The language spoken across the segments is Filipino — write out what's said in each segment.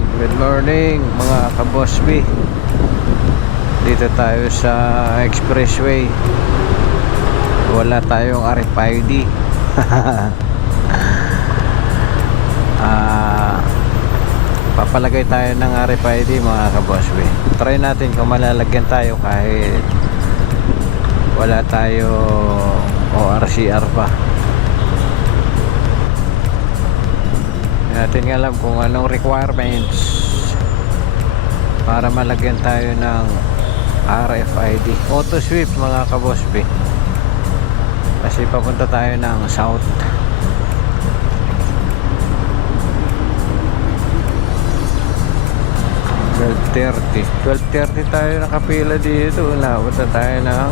Yan, good morning mga kabosby Dito tayo sa expressway. Wala tayong RFID Ah, Papalagay tayo ng RFID mga kabosby Try natin kung malalagyan tayo kahit Wala tayo ORCR pa natin alam kung anong requirements para malagyan tayo ng RFID auto sweep mga kabosby kasi papunta tayo ng south. twelve thirty. twelve thirty tayo nakapila dito. Napunta tayo ng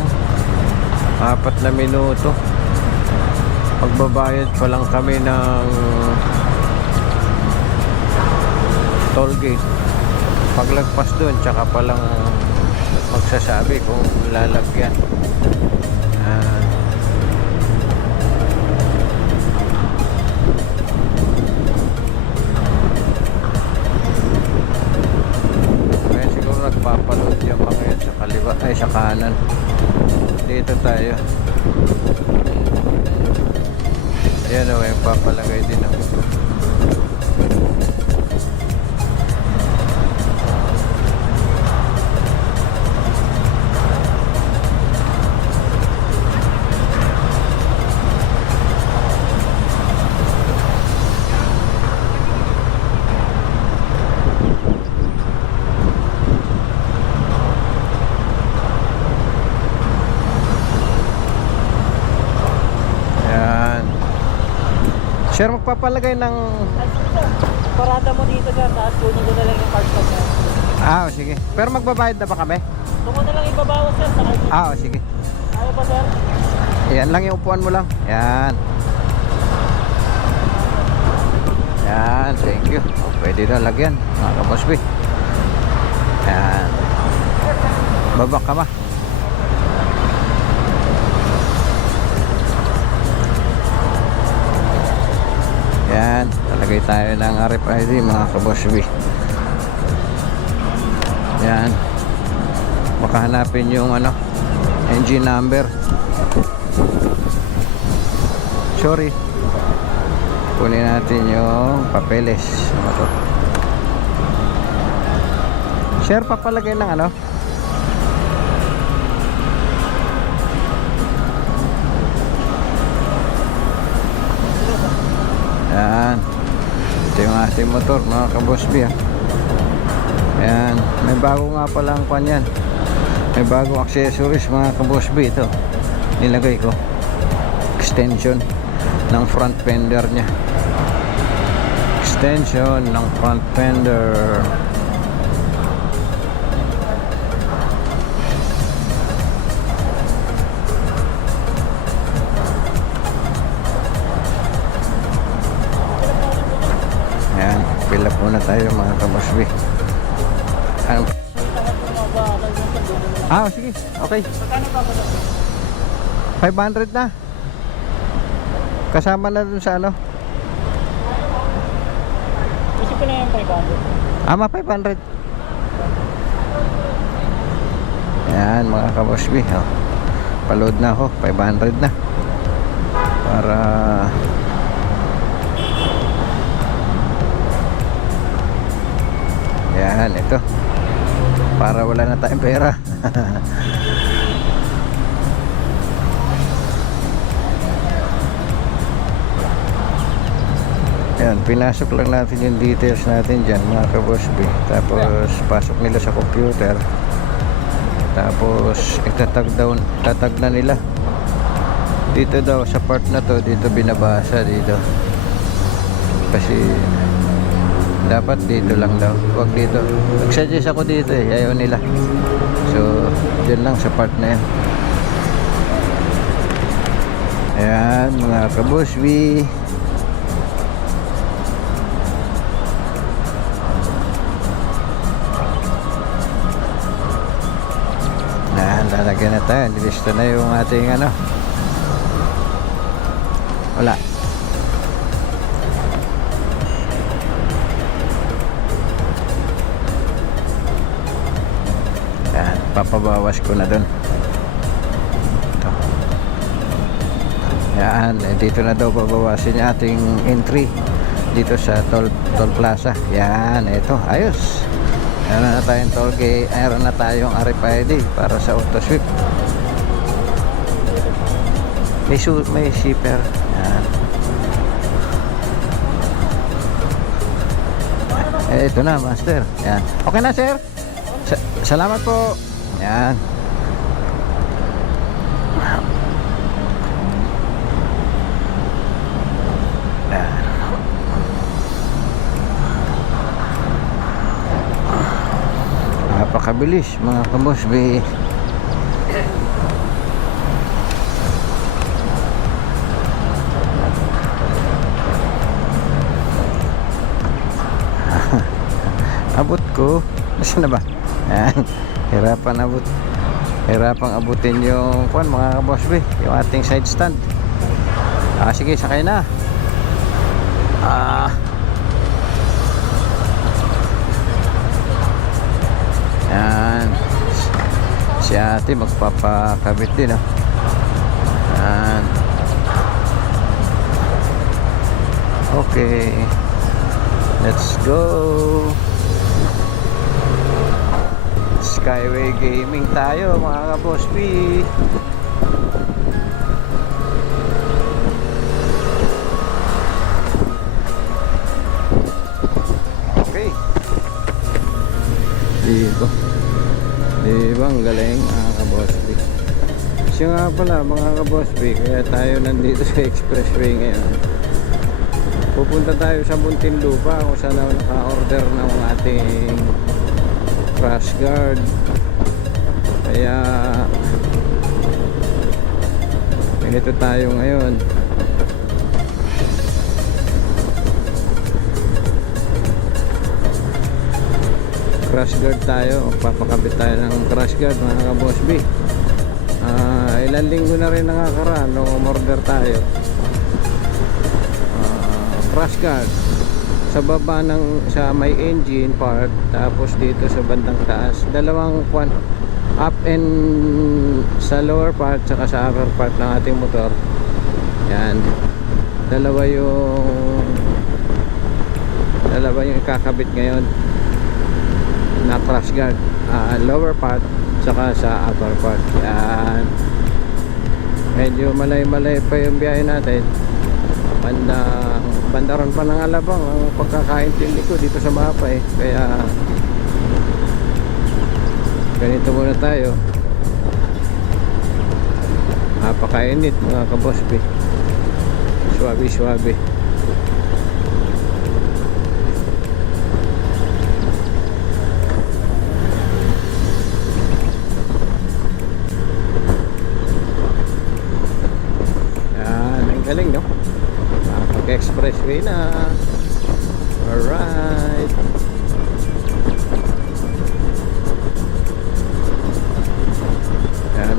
apat na minuto. Pagbabayad pa lang kami ng toll gate. Paglagpas doon tsaka palang magsasabi kung lalagyan. Ah. kaya siguro nagpapaload yung mga sa kaliwa ay sa kanan. Dito tayo. Ayan o yung papalagay din ako Sir, magpapalagay ng... Parada mo dito sir, tapos kunin ko na lang yung card sir. Ah, oh, sige. Pero magbabayad na ba kami? Doon na lang ibabawas sir sa card. Ah, oh, sige. Ayaw ba sir? Yan lang yung upuan mo lang. Yan. Yan, thank you. Oh, pwede na lagyan, mga kabosby. Yan. Babak ka ma. Yan, talagay tayo ng RFID mga kabosby. Yan. Baka hanapin yung ano, engine number. Sorry. Kunin natin yung papeles. Ano to? Sir, papalagay ng ano? Ito yung motor, mga kabosby ah. Yan. May bago nga palang kwan yan. May bagong accessories mga kabosby ito. Nilagay ko. Extension ng front fender niya. Extension ng front fender. Muna tayo mga kabosby. Ano? Ah, sige. Okay. Magkano pa ba sir? 500 na. Kasama na dun sa ano? Isip ko na yung 500. Ama 500. Yan mga kabosby. Oh. Paload na ako. 500 na. Para Para wala na tayong pera. Yan, pinasok lang natin yung details natin dyan mga kabosby. Tapos pasok nila sa computer. Tapos itatag daw, tatag na nila. Dito daw sa part na to, dito binabasa dito. Kasi dapat dito lang daw. Huwag dito. Nagsuggest ako dito eh, ayaw nila. So, dyan lang sa part na yan. Ayan, mga kabosby. Yan, lalagyan na tayo. Nilista na yung ating ano. Wala. Papabawas ko na doon ito yan eh, dito na daw pabawasin yung ating entry dito sa toll, toll plaza yan ito ayos meron na tayong toll gate meron na tayong RFID para sa auto sweep may, may shipper yan Eh, ito na, master. Yan. Okay na, sir. Sa- salamat po. Yan. Yan. Napakabilis mga kabosbe. abot ko Nasaan na ba? Hirapan abot. Hirapan abutin yung kuan mga kaboss be, yung ating side stand. Ah, sige, sakay na. Ah. Yan. Si ate magpapakabit din ah. Yan. Okay. Let's go. Skyway Gaming tayo mga ka-boss B. Okay. Diba? Diba ang galing mga ka-boss B. Siya nga pala mga ka-boss B, kaya tayo nandito sa expressway ngayon. Pupunta tayo sa Muntinlupa kung saan ako naka-order ng ating crash guard. Kaya ganito tayo ngayon. Crash guard tayo. Papakabit tayo ng crash guard mga ka-boss B. Ah, ilang linggo na rin nakakaraan nung umorder tayo. Ah, crash guard sa baba ng sa may engine part tapos dito sa bandang taas dalawang kwan up and sa lower part saka sa upper part ng ating motor. Yan. Dalawa yung dalawa yung ikakabit ngayon na crash guard. Ah, lower part saka sa upper part. Yan. Medyo malay malay pa yung biyahe natin. Banda bandaran pa ng alabang ang pagkakaintindi ko dito sa mapa eh. Kaya ganito muna tayo. Napakainit mga kabosbe swabe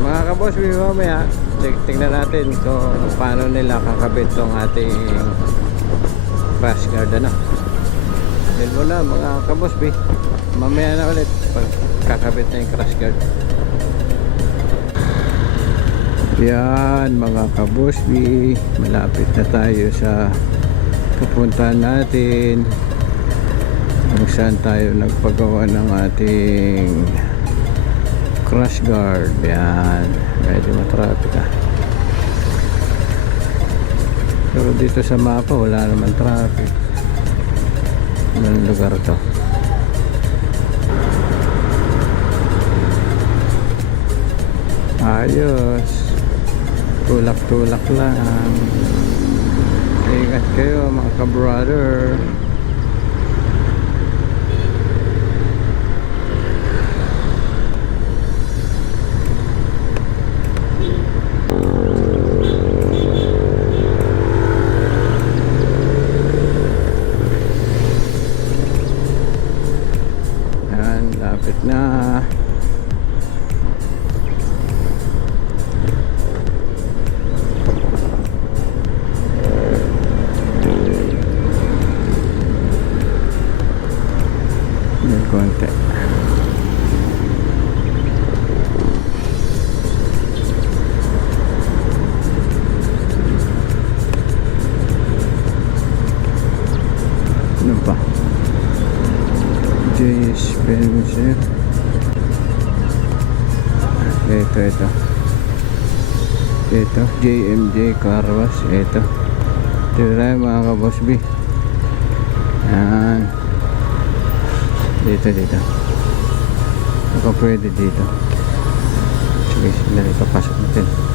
mga kaboss, may mamaya, tig- tignan natin kung paano nila kakabit tong ating crash guard ano. Then muna mga kaboss, be. mamaya na ulit kakabit na yung crash guard. Yan mga kabusbi Malapit na tayo sa Pupuntahan natin Kung saan tayo nagpagawa ng ating Crash guard. Yan. Medyo matraffic ah Pero dito sa mapa wala naman traffic. Anong lugar to. Ayos. Tulak-tulak lang. Ingat kayo mga ka-brother. Yan, na ng konti. Ano pa J. Spencer. Ito, ito. Ito, JMJ Car Wash. Ito. Ito tayo mga ka-boss B. Yan. Dito, dito. Baka pwede dito. Sige, sandali papasok natin. Yan.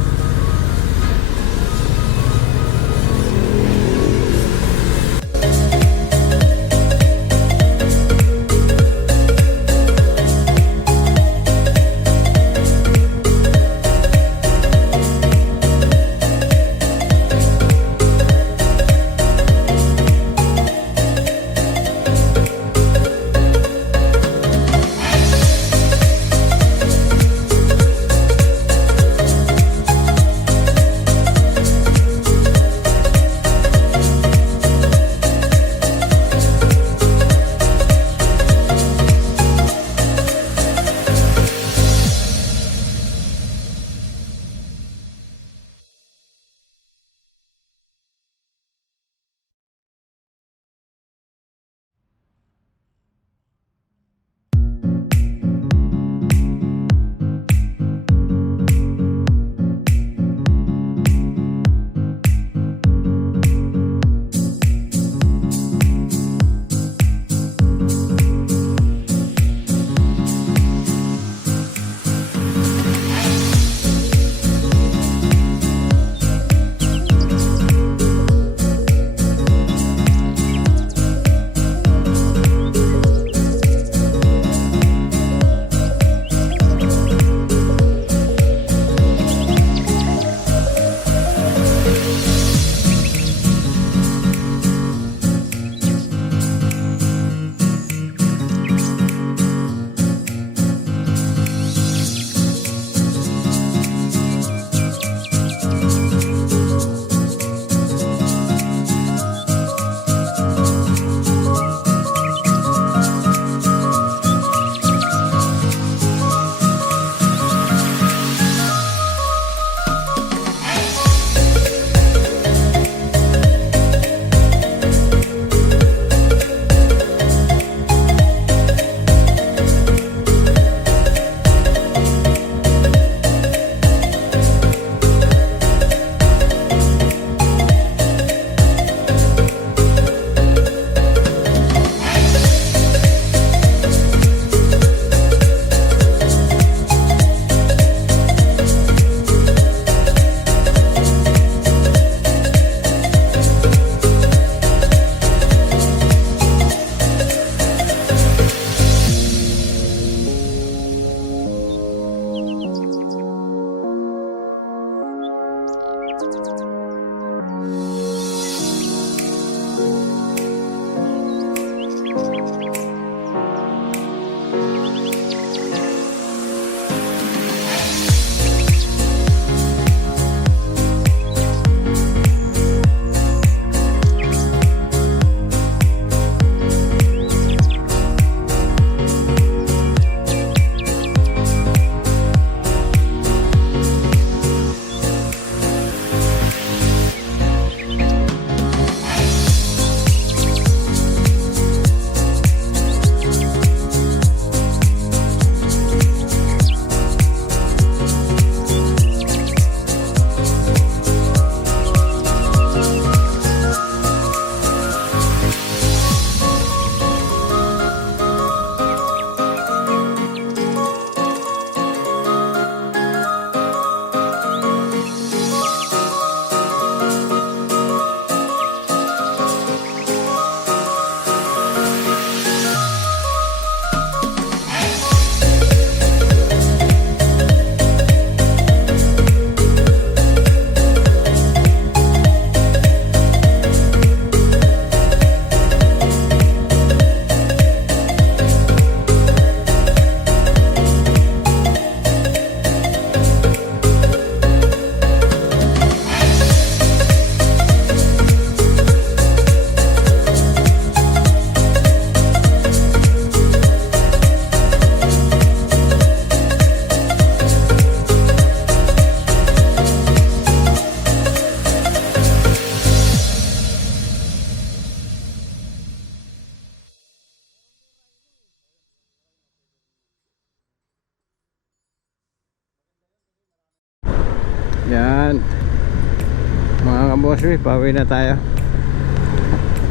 Kabosmi, pauwi na tayo.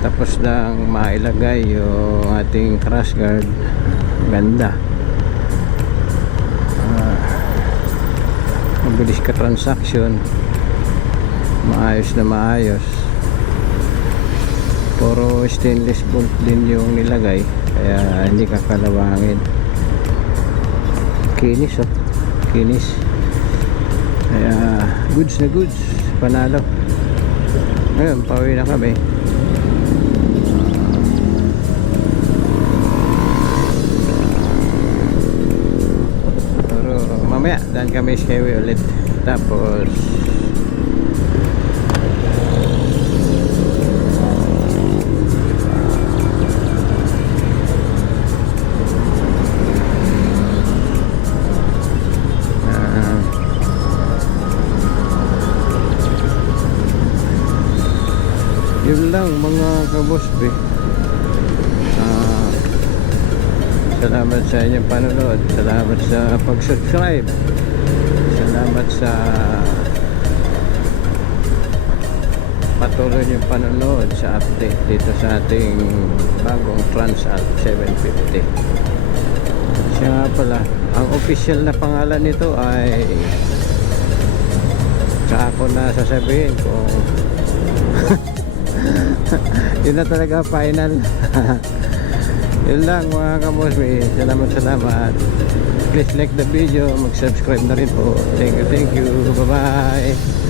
Tapos lang mailagay yung ating crash guard. Ganda. Ah, mabilis ka transaction. Maayos na maayos. Puro stainless bolt din yung nilagay. Kaya hindi ka kalawangin. Kinis oh. Kinis. Kaya goods na goods. Panalo. Ngayon, pauwi na kami. Pero mamaya, daan kami skyway ulit. Tapos, lang mga kabos be. Ah, salamat sa inyong panonood. Salamat sa pag-subscribe. Salamat sa patuloy niyong panonood sa update dito sa ating bagong Transalp 750. Siya pala, ang official na pangalan nito ay sa ako na sasabihin kung yun na talaga final. Yun lang mga kamosmi salamat salamat. Please like the video mag subscribe na rin po. Thank you thank you. Bye bye